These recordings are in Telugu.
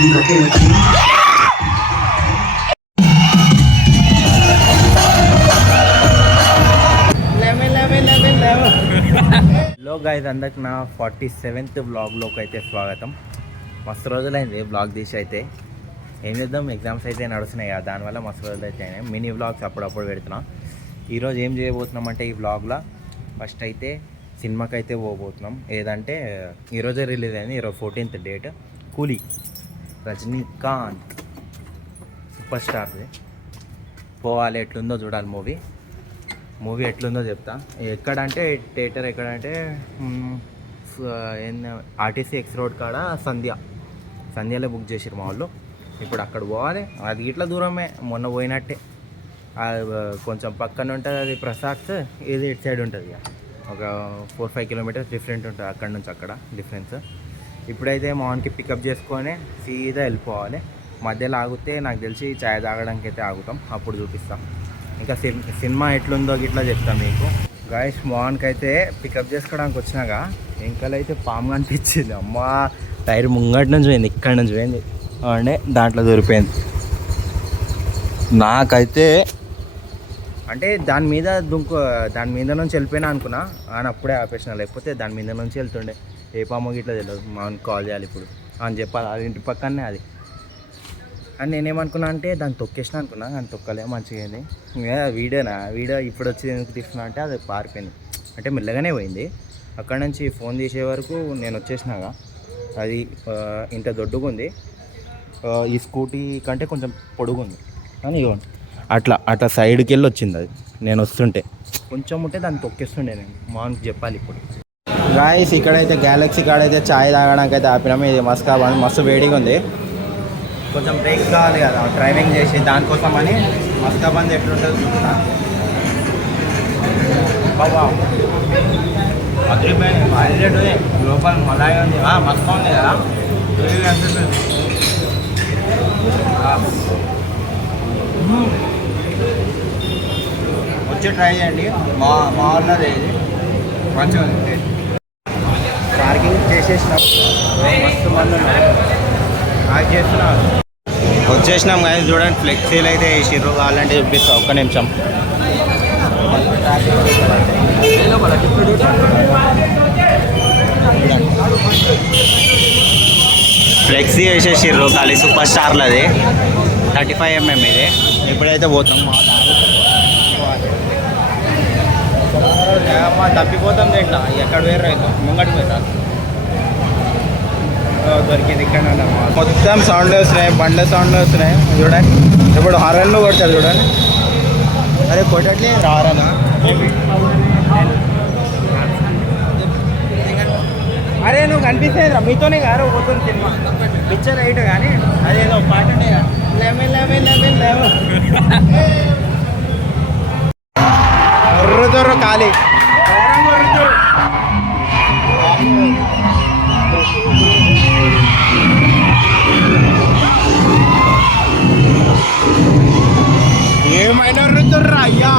హలో గైస్, అందరికి నా 47th వ్లాగ్లోకి అయితే స్వాగతం. మస్తు రోజులైంది వ్లాగ్ తీసి. అయితే ఏం చేద్దాం, ఎగ్జామ్స్ అయితే నడుస్తున్నాయి కదా, దానివల్ల మస్తు రోజులు అయితే అయినాయి. మినీ వ్లాగ్స్ అప్పుడప్పుడు పెడుతున్నాం. ఈరోజు ఏం చేయబోతున్నాం అంటే, ఈ వ్లాగ్లో ఫస్ట్ అయితే సినిమాకి అయితే పోబోతున్నాం. ఏదంటే ఈరోజే రిలీజ్ అయింది, ఈరోజు 14th డేట్. కూలీ, రజనీకాంత్ సూపర్ స్టార్ది. పోవాలి, ఎట్లుందో చూడాలి. మూవీ ఎట్లుందో చెప్తా. ఎక్కడంటే థియేటర్ ఎక్కడంటే ఆర్టీసీ ఎక్స్ రోడ్ కాడ సంధ్యలో బుక్ చేసారు మా వాళ్ళు. ఇప్పుడు అక్కడ పోవాలి. అది ఇట్లా దూరమే, మొన్న పోయినట్టే. కొంచెం పక్కన ఉంటుంది అది ప్రసాద్, ఇది ఇటు సైడ్ ఉంటుంది. ఒక 4-5 కిలోమీటర్స్ డిఫరెంట్ ఉంటుంది అక్కడ నుంచి అక్కడ డిఫరెన్స్. ఇప్పుడైతే మార్నింగ్కి పికప్ చేసుకొని సీదా వెళ్ళిపోవాలి. మధ్యలో ఆగితే నాకు తెలిసి చాయ్ తాగడానికి అయితే ఆగుతాం, అప్పుడు చూపిస్తాం. ఇంకా సినిమా ఎట్లుందో గిట్లా చెప్తాను మీకు. గాయస్, మార్నింగ్కి అయితే పికప్ చేసుకోవడానికి వచ్చినాక వెంకలు అయితే పాము కనిపించింది. అమ్మా, టైర్ ముంగటి నుంచి పోయింది, ఇక్కడి నుంచి పోయింది అంటే దాంట్లో దొరికిపోయింది. నాకైతే అంటే దాని మీద నుంచి వెళ్ళిపోయినా అనుకున్నా, అని అప్పుడే ఆపేసిన. లేకపోతే దాని మీద నుంచి వెళ్తుండే. ఏ పాము గిట్లా తెలియదు. మాకు కాల్ చేయాలి ఇప్పుడు అని చెప్పాలి. అది ఇంటి పక్కనే అది. అని నేనేమనుకున్నా అంటే దాన్ని తొక్కేసిన అనుకున్నా, కానీ తొక్కలే, మంచిగా అయింది. వీడియో ఇప్పుడు వచ్చి ఎందుకు తీస్తున్నా అంటే అది పారిపోయింది. అంటే మెల్లగానే పోయింది. అక్కడ నుంచి ఫోన్ తీసే వరకు నేను వచ్చేసినాగా. అది ఇంత దొడ్డుగుంది, ఈ స్కూటీ కంటే కొంచెం పొడుగుంది. కానీ ఇవ్వండి, అట్లా సైడ్కి వెళ్ళి వచ్చింది. అది నేను వస్తుంటే కొంచెం ఉంటే దాన్ని తొక్కేస్తుండే. నేను మార్నింగ్ చెప్పాలి ఇప్పుడు. గాయస్, ఇక్కడైతే గ్యాలక్సీ కాడైతే ఛాయ్ తాగడానికి అయితే ఆపినాము. ఇది మస్తు వేడిగా ఉంది. కొంచెం బ్రేక్ కావాలి కదా డ్రైవింగ్ చేసి, దానికోసం అని మస్కాబంద్ ఎట్లుంటుంది చూస్తా. బాబా అదిరిపోయింది, లోపల మలాగా ఉంది. మస్కా ఉంది కదా, వచ్చి ట్రై చేయండి. మా వాళ్ళది ఇది మంచిగా ఉంది. పార్కింగ్ చేసేసిన మస్తు మంది చేస్తున్నారు. వచ్చేసినాం కానీ చూడండి, ఫ్లెక్సీలు అయితే వేసిర్రు. కావాలంటే చూపిస్తా, ఒక్క నిమిషం. ఫ్లెక్సీ వేసేసిర్రు ఖాళీ సూపర్ స్టార్లది 35mm ఇది. ఇప్పుడైతే పోతాం. తప్పిపోతాం దీంట్లో. ఎక్కడ వేరే అయితే ముంగటి పోతా దొరికింది. ఇక్కడ మొత్తం సౌండ్లు వస్తున్నాయి, బండ్ల సౌండ్లు వస్తున్నాయి. చూడండి, ఇప్పుడు హారన్లు కొట్టారు చూడండి. అరే కొట్టట్లే హారన్. అరే నువ్వు కనిపిస్తుంది రా, మీతోనే గారు పోతుంది సినిమా. పిక్చర్ రైట్ కానీ అదేదో పాట దొర్రు ఖాళీ ఏమైనా రుద్దుర్రా అయ్యా.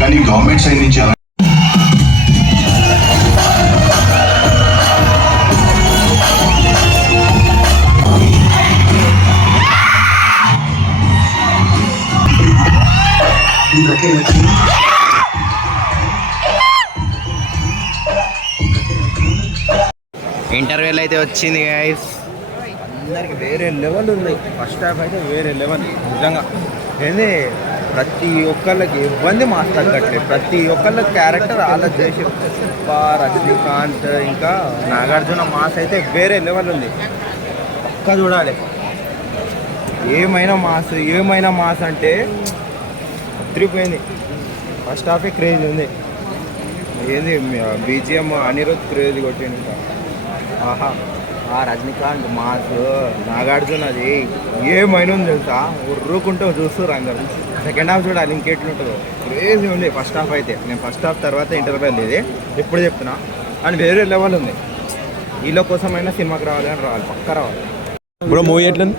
కానీ గవర్నమెంట్ సైడ్ నుంచి ఇంటర్వ్యూలు అయితే వచ్చింది గైస్. అందరికి వేరే లెవెల్ ఉంది. ఫస్ట్ హాఫ్ అయితే వేరే లెవెల్ నిజంగా. ఏంది, ప్రతి ఒక్కళ్ళకి ఇబ్బంది మాట్లాడట్లేదు. ప్రతి ఒక్కళ్ళకి క్యారెక్టర్ ఆలోచన చేసి అబ్బా రజనీకాంత్ ఇంకా నాగార్జున మాస్ అయితే వేరే లెవెల్ ఉంది, పక్కా చూడాలి. ఏమైనా మాస్ అంటే తిరిగిపోయింది. ఫస్ట్ హాఫే క్రేజ్ ఉంది. ఏంది బీజిఎం అనిరుద్ క్రేజ్ కొట్టింది ఇంకా. ఆహా ఆ రజనీకాంత్ మాస్, నాగార్జున అది ఏమైనా ఉంది తెలుసా, ఉర్రుకుంటూ చూస్తారు అందరు. సెకండ్ హాఫ్ చూడాలి ఇంకెట్లుంటుందో, క్రేజీ ఉంది ఫస్ట్ హాఫ్ అయితే. నేను ఫస్ట్ హాఫ్ తర్వాత ఇంటర్వెల్ ఇది ఎప్పుడు చెప్తున్నా అని వేరే లెవెల్ ఉంది. వీళ్ళ కోసమైనా సినిమాకి రావాలి అని రావాలి, పక్క రావాలి. బ్రో మూవీ ఎట్లుంది?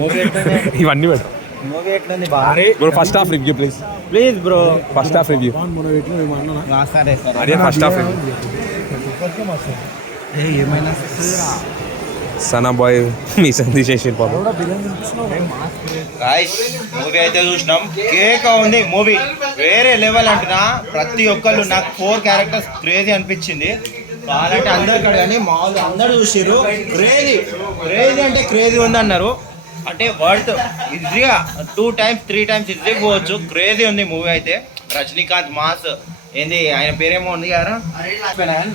మూవీ ఎట్లుంది? ఇవన్నీ పెట్టు. మూవీ ఎట్లుంది బాగా bro first half review please bro. First half review. సరే అదే ఫస్ట్ హాఫ్ రివ్యూ. ఏమైనా సనా బాయ్ మీ సంధి చేసి మూవీ అయితే చూసినాం, కేక ఉంది మూవీ, వేరే లెవెల్ అంటున్నా. ప్రతి ఒక్కళ్ళు నాకు 4 క్యారెక్టర్స్ క్రేజీ అనిపించింది. కావాలంటే అందరు కానీ మామూలు అందరు చూసిర్రు. క్రేజీ అంటే క్రేజీ ఉంది అన్నారు. అంటే వర్త్ ఈజీగా 2 times 3 times ఈజీ పోవచ్చు. క్రేజీ ఉంది మూవీ అయితే. రజనీకాంత్ మాస్ ఏంది, ఆయన పేరేమో ఉంది కదా,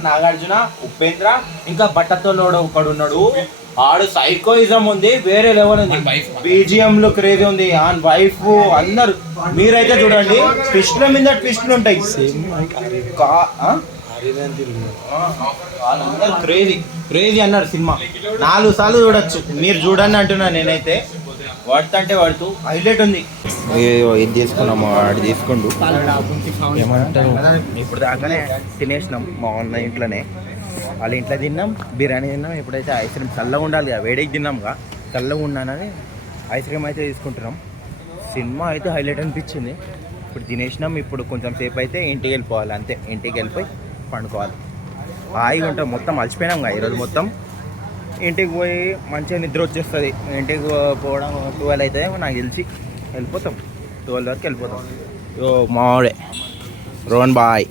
నాగార్జున, ఉపేంద్ర, ఇంకా బట్టతోలోడు ఒకడు ఉన్నాడు. ఆడు సైకోయిజం ఉంది, వేరే లెవెల్ ఉంది. బీజిఎంలు క్రేజీ ఉంది. ఆన్ వైఫ్ అందరు మీరైతే చూడండి, ట్విస్ట్ల మీద ట్విస్ట్లు ఉంటాయి. వాళ్ళందరూ క్రేజీ అన్నారు. సినిమా 4 సార్లు చూడొచ్చు, మీరు చూడండి అంటున్నా నేనైతే. అంటే వాడుతూ హైలైట్ ఉంది. ఇది తీసుకున్నాము, వాడు తీసుకుంటూ ఏమంటారు. ఇప్పుడు దాకానే తినేసినాం మా అన్న ఇంట్లోనే. వాళ్ళ ఇంట్లో తిన్నాం, బిర్యానీ తిన్నాం. ఇప్పుడైతే ఐస్ క్రీమ్ చల్లగా ఉండాలి కదా, వేడికి తిన్నాంగా, చల్లగా ఉన్నానని ఐస్ క్రీమ్ అయితే తీసుకుంటున్నాం. సినిమా అయితే హైలైట్ అనిపించింది. ఇప్పుడు తినేసినాం. ఇప్పుడు కొంచెం సేపు అయితే ఇంటికి వెళ్ళిపోవాలి, అంతే. ఇంటికి వెళ్ళిపోయి పండుకోవాలి. హాయిగా ఉంటాం. మొత్తం అలసిపోయినాం కదా ఈరోజు మొత్తం. ఇంటికి పోయి మంచిగా నిద్ర వచ్చేస్తుంది. ఇంటికి పోవడం 12 అయితే నాకు తెలిసి వెళ్ళిపోతాం. 12 వరకు వెళ్ళిపోతాం. మావాడే రోహన్ బాయ్.